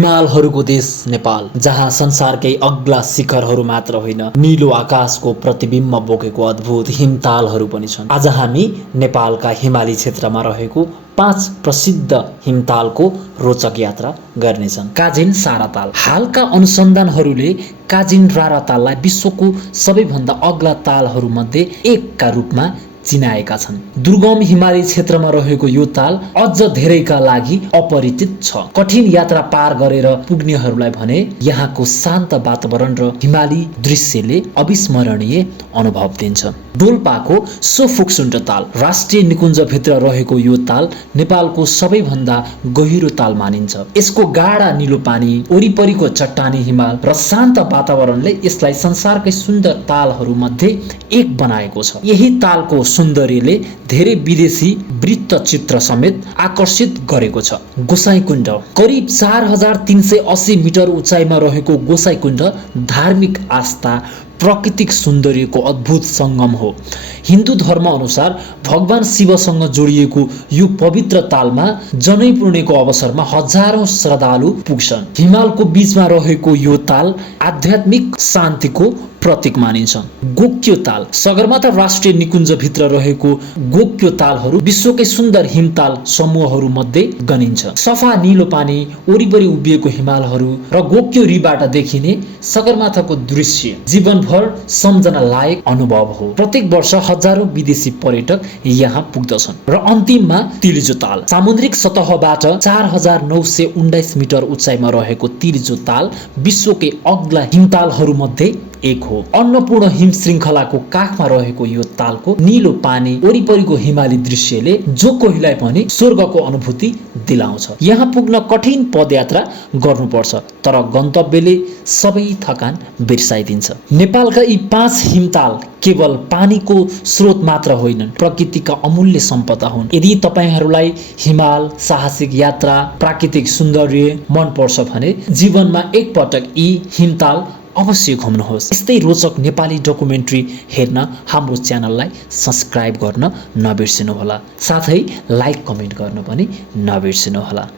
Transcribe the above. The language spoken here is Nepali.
हिमालहरूको देश नेपाल, जहाँ संसारकै अग्ला शिखरहरू मात्र होइन, नीलो आकाशको प्रतिबिम्ब बोकेको अद्भुत हिमतालहरू पनि छन्। आज हामी नेपालका हिमाली क्षेत्रमा रहेको 5 प्रसिद्ध हिमतालको रोचक यात्रा गर्नेछन्। काजिन सारा ताल। हालका अनुसन्धानहरूले काजिन रारा ताललाई विश्वको सबैभन्दा अग्ला तालहरूमध्ये एकका रूपमा चिनाएका छन्। दुर्गम हिमाली क्षेत्रमा रहेको यो ताल अझ धेरैका लागि अपरिचित छ। कठिन यात्रा पार गरेर पुग्नेहरूलाई भने यहाँको शान्त वातावरण र हिमाली दृश्यले अविस्मरणीय अनुभव दिन्छ। डोल्पाको सोफुक्सुन्ड ताल। राष्ट्रिय निकुञ्जभित्र रहेको यो ताल नेपालको सबैभन्दा गहिरो ताल मानिन्छ। यसको गाढा नीलो पानी, वरिपरिको चट्टानी हिमाल र शान्त वातावरणले यसलाई संसारकै सुन्दर तालहरूमध्ये एक बनाएको छ। यही तालको सौन्दर्यले धेरै विदेशी वृत्तचित्र समेत आकर्षित गरेको छ। गोसाइँकुण्ड। करिब 4380 मिटर उचाइमा रहेको गोसाइँकुण्ड धार्मिक आस्था, प्राकृतिक सौन्दर्यको अद्भुत सङ्गम हो। हिन्दू धर्म अनुसार भगवान शिवसँग जोडिएको यो पवित्र तालमा जनै पूर्णेको अवसरमा हजारौं श्रद्धालु पुग्छन्। हिमालको बीचमा रहेको यो ताल आध्यात्मिक शान्तिको प्रतीक मानिन्छ। गोक्यो ताल। सगरमाथा राष्ट्रिय निकुञ्जभित्र रहेको गोक्यो तालहरू विश्वकै सुन्दर हिमताल समूहहरूमध्ये गनिन्छ। सफा नीलो पानी, वरिपरि उभिएको हिमालहरू र गोक्यो रिबाट देखिने सगरमाथाको दृश्य जीवनभर सम्झना लायक अनुभव हो। प्रत्येक वर्ष हजारौं विदेशी पर्यटक यहाँ पुग्दछन्। र अन्तिममा तिलिजो ताल। सामुद्रिक सतहबाट 4919 मिटर उचाइमा रहेको तिलिजो ताल विश्वकै अग्ला हिमतालहरूमध्ये एक हो। अन्नपूर्ण हिम श्रृङ्खलाको काखमा रहेको यो तालको नीलो पानी, वरिपरिको हिमाली दृश्यले जो कोहीलाई पनि स्वर्गको अनुभूति दिलाउँछ। यहाँ पुग्न कठिन पदयात्रा गर्नुपर्छ, तर गन्तव्यले सबै थकान बिर्साइदिन्छ। नेपालका यी 5 हिमताल केवल पानीको स्रोत मात्र होइनन्, प्रकृतिका अमूल्य सम्पदा हुन्। यदि तपाईहरूलाई हिमाल, साहसिक यात्रा, प्राकृतिक सौन्दर्य मन पर्छ भने जीवनमा एकपटक यी हिमताल अवश्य घुम्नुहोस्। यस्तै रोचक नेपाली डकुमेन्ट्री हेर्न हाम्रो च्यानललाई सब्स्क्राइब गर्न नबिर्सिनुहोला। साथै लाइक कमेन्ट गर्न पनि नबिर्सिनुहोला।